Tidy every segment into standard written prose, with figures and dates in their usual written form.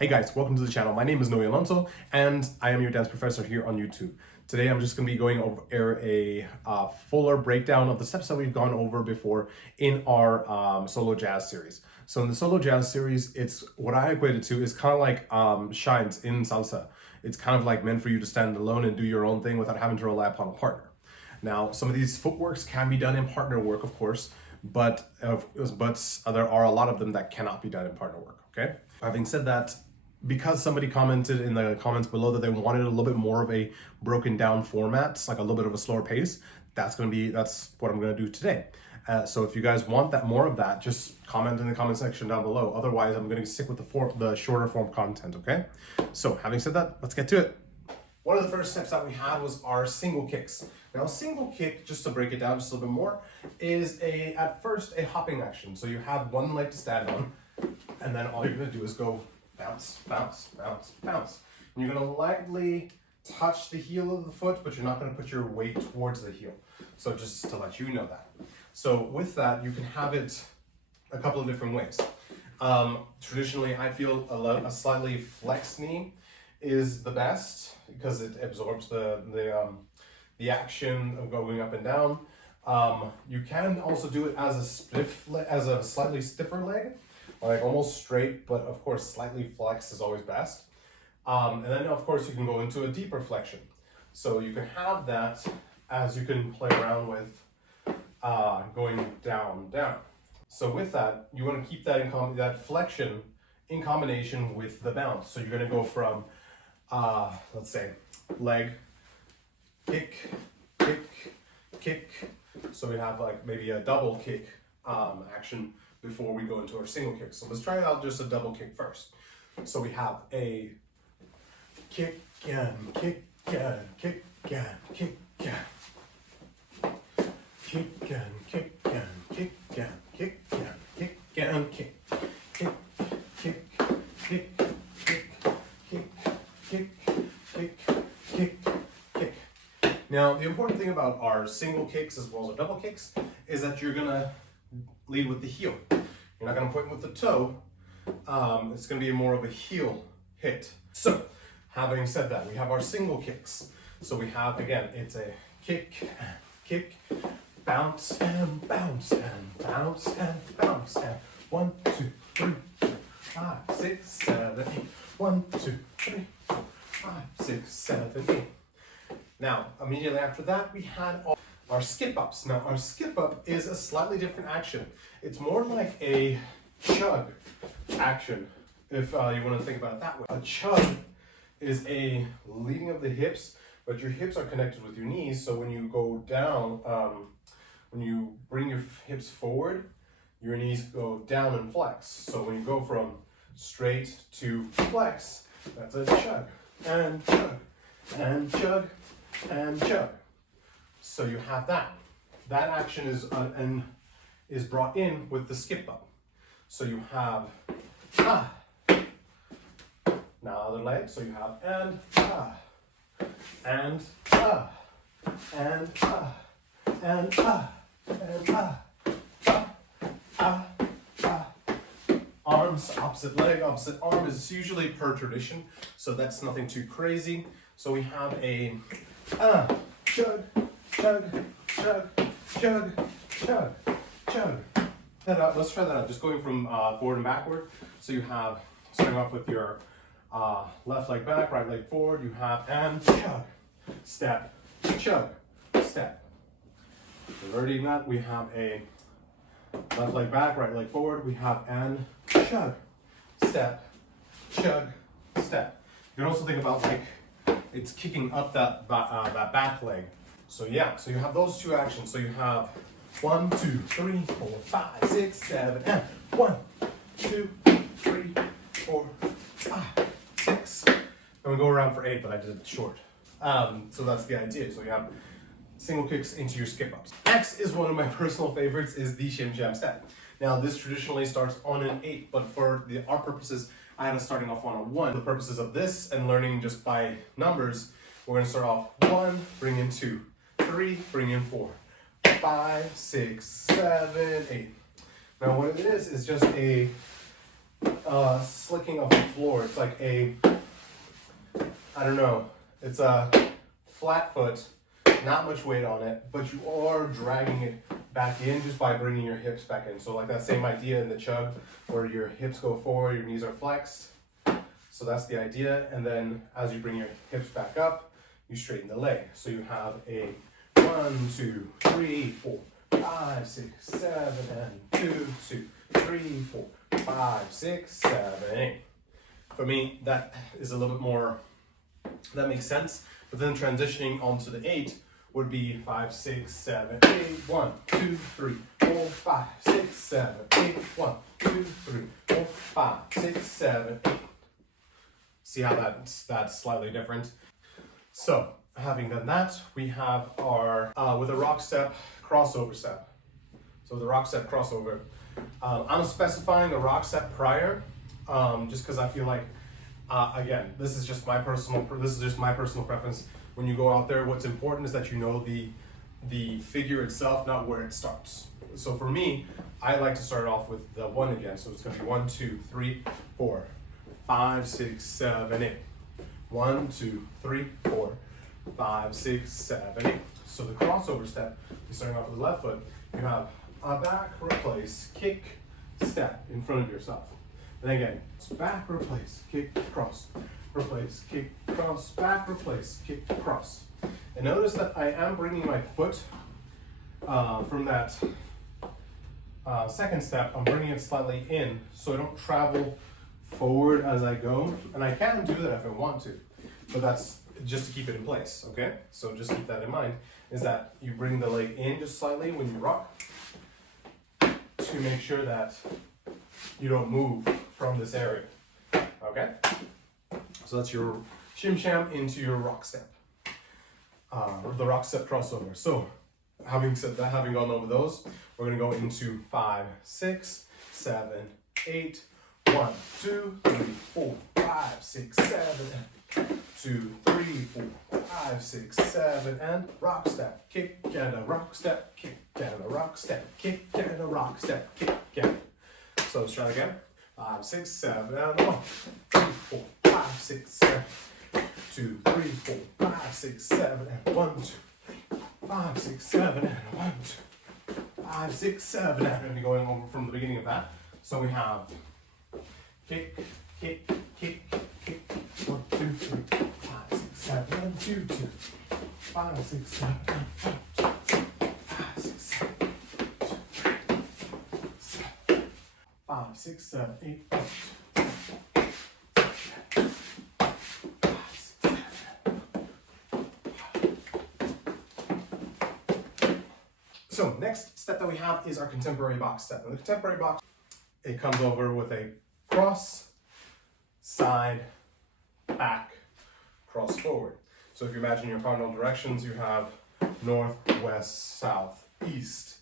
Hey guys, welcome to the channel. My name is Noe Alonzo and I am your dance professor here on YouTube. Today I'm just going to be going over a fuller breakdown of the steps that we've gone over before in our solo jazz series. So in the solo jazz series, it's what I equate it to is kind of like shines in salsa. It's kind of like meant for you to stand alone and do your own thing without having to rely upon a partner. Now, some of these footworks can be done in partner work, of course, but there are a lot of them that cannot be done in partner work, okay? Having said that, because somebody commented in the comments below that they wanted a little bit more of a broken down format, like a little bit of a slower pace, that's what I'm gonna do today. So if you guys want more of that, just comment in the comment section down below. Otherwise, I'm gonna stick with the shorter form content, okay? So having said that, let's get to it. One of the first steps that we had was our single kicks. Now, a single kick, just to break it down just a little bit more, is at first a hopping action. So you have one leg to stand on, and then all you're gonna do is go bounce, bounce, bounce, bounce. And you're gonna lightly touch the heel of the foot, but you're not gonna put your weight towards the heel. So just to let you know that. So with that, you can have it a couple of different ways. Traditionally, I feel a slightly flexed knee is the best because it absorbs the action of going up and down. You can also do it as a slightly stiffer leg, like almost straight, but of course slightly flexed is always best. And then of course you can go into a deeper flexion. So you can have that as you can play around with going down, down. So with that, you want to keep that that flexion in combination with the bounce. So you're going to go from, let's say, leg, kick, kick, kick. So we have like maybe a double kick action before we go into our single kick. So let's try out just a double kick first. So we have a kick and kick and kick and kick and kick and kick and kick and kick and kick and kick, kick, kick, kick, kick, kick, kick, kick, kick. Now the important thing about our single kicks as well as our double kicks is that you're gonna lead with the heel. You're not gonna point with the toe. It's gonna be more of a heel hit. So, having said that, we have our single kicks. So we have, again, it's a kick, kick, bounce and bounce and bounce and bounce and 1, 2, 3, 4, 5, 6, 7, 8. 1, 2, 3, 4, 5, 6, 7, 8. Now, immediately after that, we had our skip ups. Now, our skip up is a slightly different action. It's more like a chug action, if you want to think about it that way. A chug is a leading of the hips, but your hips are connected with your knees. So when you go down, when you bring your hips forward, your knees go down and flex. So when you go from straight to flex, that's a chug and chug and chug and chug. So you have that. That action is brought in with the skip up. So you have now other leg. So you have and and and arms, opposite leg, opposite arm is usually per tradition, so that's nothing too crazy. So we have a chug, chug, chug, chug, chug, chug. Let's try that out, just going from forward and backward. So you have, starting off with your left leg back, right leg forward, you have and chug, step, chug, step. Reverting that, we have a left leg back, right leg forward, we have and chug, step, chug, step. You can also think about like it's kicking up that back leg. So yeah, so you have those two actions. So you have 1, 2, 3, 4, 5, 6, 7, and 1, 2, 3, 4, 5, 6. And we go around for 8, but I did it short. So that's the idea. So you have single kicks into your skip ups. Next is one of my personal favorites, is the Shim sham step. Now this traditionally starts on an 8, but for our purposes, I had it starting off on a 1. For the purposes of this and learning just by numbers, we're gonna start off 1, bring in 2, 3, bring in 4, 5, 6, 7, 8. Now what it is just a slicking of the floor. It's like a, I don't know, it's a flat foot, not much weight on it, but you are dragging it back in just by bringing your hips back in. So like that same idea in the chug where your hips go forward, your knees are flexed. So that's the idea. And then as you bring your hips back up, you straighten the leg. So you have a 1, 2, 3, 4, 5, 6, 7, and 2, 2, 3, 4, 5, 6, 7, 8. For me, that is a little bit more, that makes sense. But then transitioning onto the 8 would be 5, 6, 7, 8, 1, 2, 3, 4, 5, 6, 7, 8, 1, 2, 3, 4, 5, 6, 7, 8. See how that's slightly different? So, having done that, we have our, with a rock step, crossover step. So with a rock step crossover, I'm specifying the rock step prior, just because I feel like, again, this is just my personal preference. When you go out there, what's important is that you know the figure itself, not where it starts. So for me, I like to start off with the 1 again. So it's going to be 1, 2, 3, 4, 5, 6, 7, 8. 1, 2, 3, 4, 5, 6, 7, 8. So the crossover step, you're starting off with the left foot. You have a back, replace, kick, step in front of yourself. And again, it's back, replace, kick, cross, replace, kick, cross, back, replace, kick, cross. And notice that I am bringing my foot from that second step, I'm bringing it slightly in so I don't travel forward as I go. And I can do that if I want to, but that's just to keep it in place, okay? So just keep that in mind, is that you bring the leg in just slightly when you rock to make sure that you don't move from this area, okay? So that's your shim sham into your rock step, the rock step crossover. So having said that, having gone over those, we're gonna go into 5, 6, 7, 8, 1, 2, 3, 4, 5, 6, 7, 2, 3, 4, 5, 6, 7, and rock step, kick, and a rock step, kick, and a rock step, kick, and a rock step, kick, and. So let's try again. 5, 6, 7, and 1, 3, 4, 5, 6, 7, 2, 3, 4, 5, 6, 7, and 1, 2, 3, 5, 6, 7, and 1, 2, 5, 6, 7, and we're going to be going over from the beginning of that. So we have kick, kick, kick, kick, 1, 2, 3, 5, 6, 7, 1, 2, 2, 5, 6, 7, 1, 2, 5, 6, 7, 5, 6, 7, 8, 1, 2, 5, 6, 7. So next step that we have is our contemporary box step. And the contemporary box, it comes over with a cross, side, back, cross forward. So if you imagine your cardinal directions, you have north, west, south, east.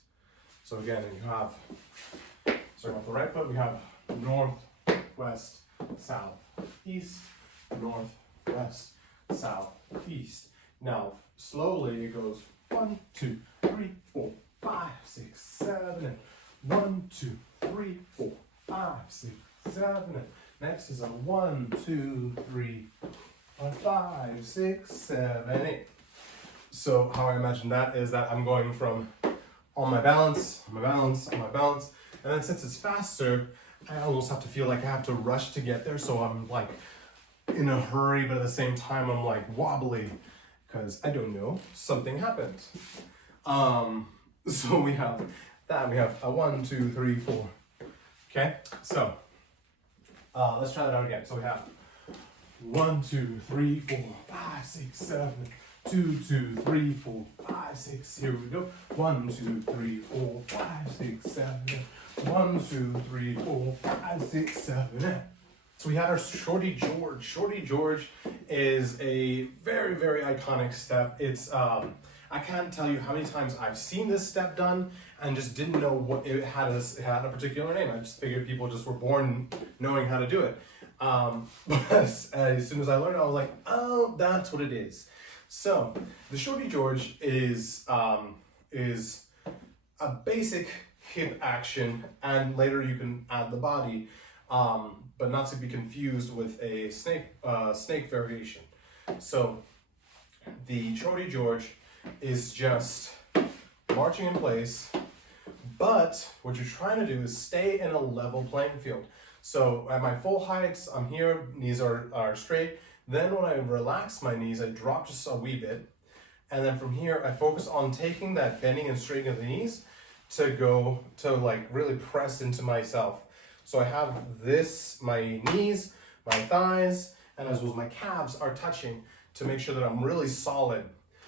So again, you have, starting off the right foot, we have north, west, south, east, north, west, south, east. Now, slowly it goes 1, 2, 3, 4, 5, 6, 7, and 1, 2, 3, 4, 5, 6, 7, and next is a 1, 2, 3, 5, 6, 7, 8. So how I imagine that is that I'm going from on my balance, on my balance, on my balance, and then since it's faster, I almost have to feel like I have to rush to get there, so I'm like in a hurry, but at the same time I'm like wobbly, because I don't know, something happened. So we have that, we have a 1, 2, 3, 4. Okay, so let's try that out again. So we have 1, 2, 3, 4, 5, 6, 7, 2, 2, 3, 4, 5, 6. Here we go. 1, 2, 3, 4, 5, 6, 7. 1, 2, 3, 4, 5, 6, 7. So we had our Shorty George. Shorty George is a very, very iconic step. It's I can't tell you how many times I've seen this step done and just didn't know what it had. It had a particular name. I just figured people just were born knowing how to do it. But as soon as I learned, I was like, oh, that's what it is. So the Shorty George is a basic hip action, and later you can add the body but not to be confused with a snake variation. So the Shorty George is just marching in place, but what you're trying to do is stay in a level playing field. So at my full heights, I'm here, knees are straight. Then when I relax my knees, I drop just a wee bit. And then from here, I focus on taking that bending and straightening of the knees to go to like really press into myself. So I have this, my knees, my thighs, and as well as my calves are touching to make sure that I'm really solid.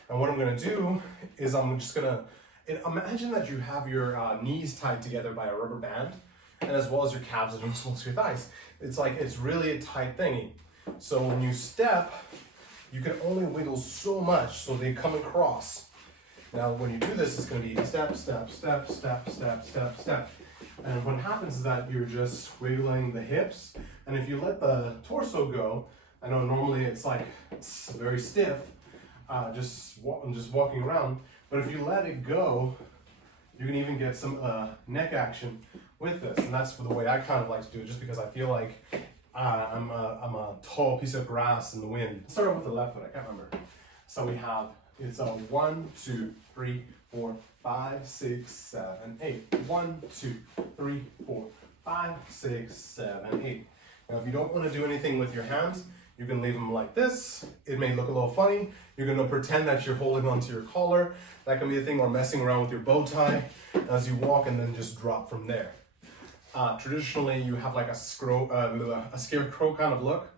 And what I'm gonna do is I'm just gonna, imagine that you have your knees tied together by a rubber band, and as well as your calves and as well as your thighs. It's like, it's really a tight thingy. So when you step, you can only wiggle so much so they come across. Now when you do this, it's gonna be step, step, step, step, step, step, step. And what happens is that you're just wiggling the hips, and if you let the torso go, I know normally it's very stiff, just walking around, but if you let it go, you can even get some neck action with this, and that's the way I kind of like to do it, just because I feel like I'm a tall piece of grass in the wind. Let's start off with the left foot. I can't remember. So we have, it's a 1, 2, 3, 4, 5, 6, 7, 8. 1, 2, 3, 4, 5, 6, 7, 8. Now, if you don't want to do anything with your hands, you can leave them like this. It may look a little funny. You're going to pretend that you're holding onto your collar. That can be a thing, or messing around with your bow tie as you walk, and then just drop from there. Traditionally, you have like a scarecrow kind of look.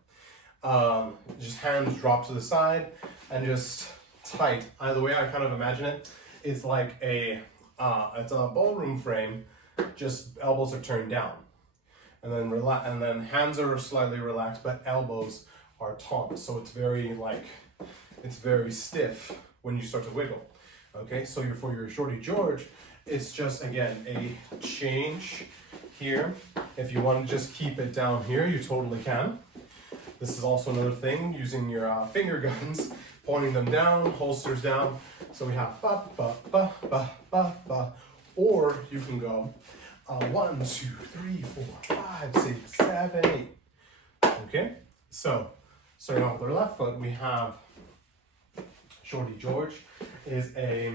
Just hands drop to the side and just tight. The way I kind of imagine it, it's like it's a ballroom frame, just elbows are turned down. And then hands are slightly relaxed, but elbows are taut. So it's very stiff when you start to wiggle. Okay, so for your Shorty George, it's just, again, a change here. If you want to just keep it down here, you totally can. This is also another thing, using your finger guns, pointing them down, holsters down. So we have ba, ba, ba, ba, ba, ba. Or you can go 1, 2, 3, 4, 5, 6, 7, 8. Okay, so starting off with our left foot, we have Shorty George is a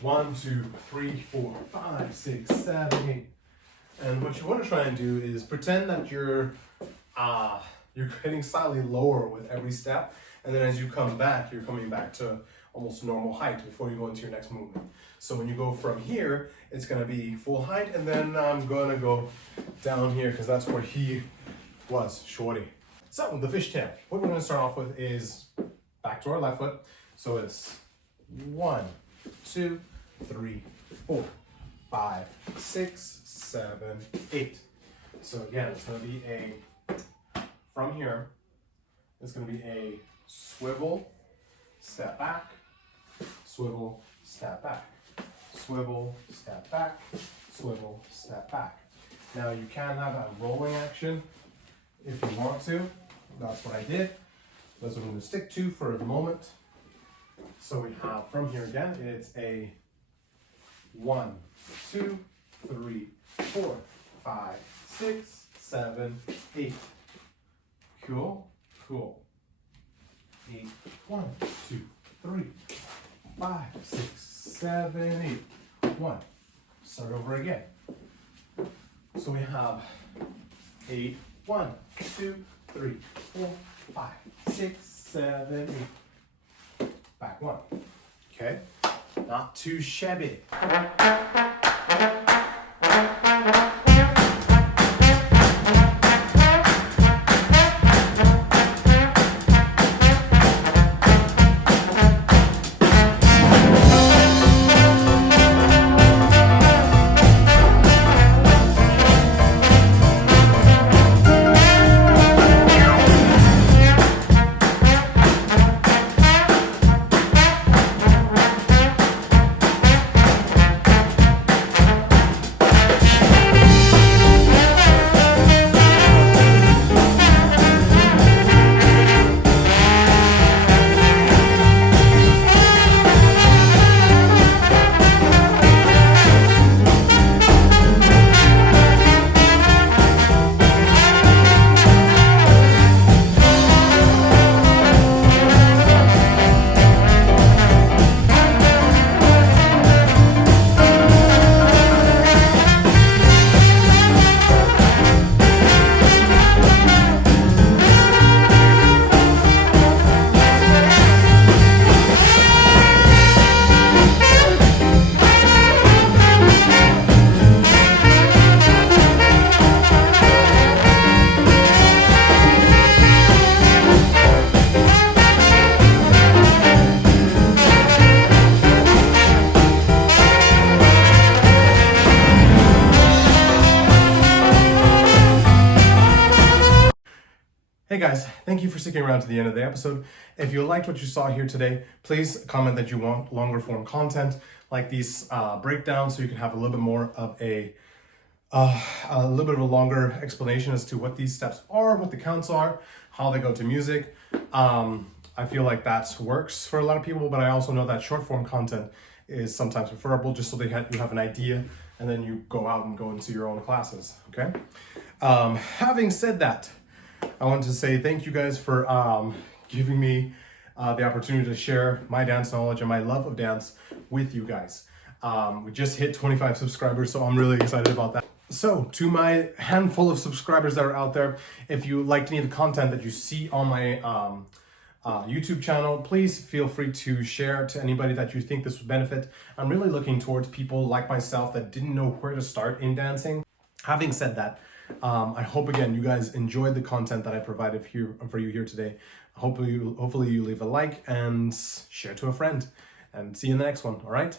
1, 2, 3, 4, 5, 6, 7, 8. And what you want to try and do is pretend that you're getting slightly lower with every step, and then as you come back, you're coming back to almost normal height before you go into your next movement. So when you go from here, it's going to be full height, and then I'm going to go down here because that's where he was, Shorty. So the fishtail, what we're going to start off with is back to our left foot. So it's 1, 2, 3, 4, 5, 6, 7, 8. So again, it's going to be from here, it's going to be a swivel, step back, swivel, step back, swivel, step back, swivel, step back. Now you can have a rolling action if you want to. That's what I did. That's what I'm going to stick to for the moment. So we have from here again, it's a 1, 2, 3, 4, 5, 6, 7, 8. Cool, cool. 8, 1, 2, 3, 5, 6, 7, 8. 1. Start over again. So we have 8, 1, 2, 3, 4, 5, 6, 7, 8. Back 1. Okay, not too shabby. Hey guys, thank you for sticking around to the end of the episode. If you liked what you saw here today, please comment that you want longer form content like these breakdowns, so you can have a little bit more of a little bit of a longer explanation as to what these steps are, what the counts are, how they go to music. I feel like that works for a lot of people, but I also know that short form content is sometimes preferable, just so you have an idea and then you go out and go into your own classes, okay? Having said that, I want to say thank you guys for giving me the opportunity to share my dance knowledge and my love of dance with you guys. We just hit 25 subscribers, so I'm really excited about that. So, to my handful of subscribers that are out there, if you liked any of the content that you see on my YouTube channel, please feel free to share to anybody that you think this would benefit. I'm really looking towards people like myself that didn't know where to start in dancing. Having said that, I hope again you guys enjoyed the content that I provided here for you here today. Hopefully you leave a like and share to a friend, and see you in the next one. All right.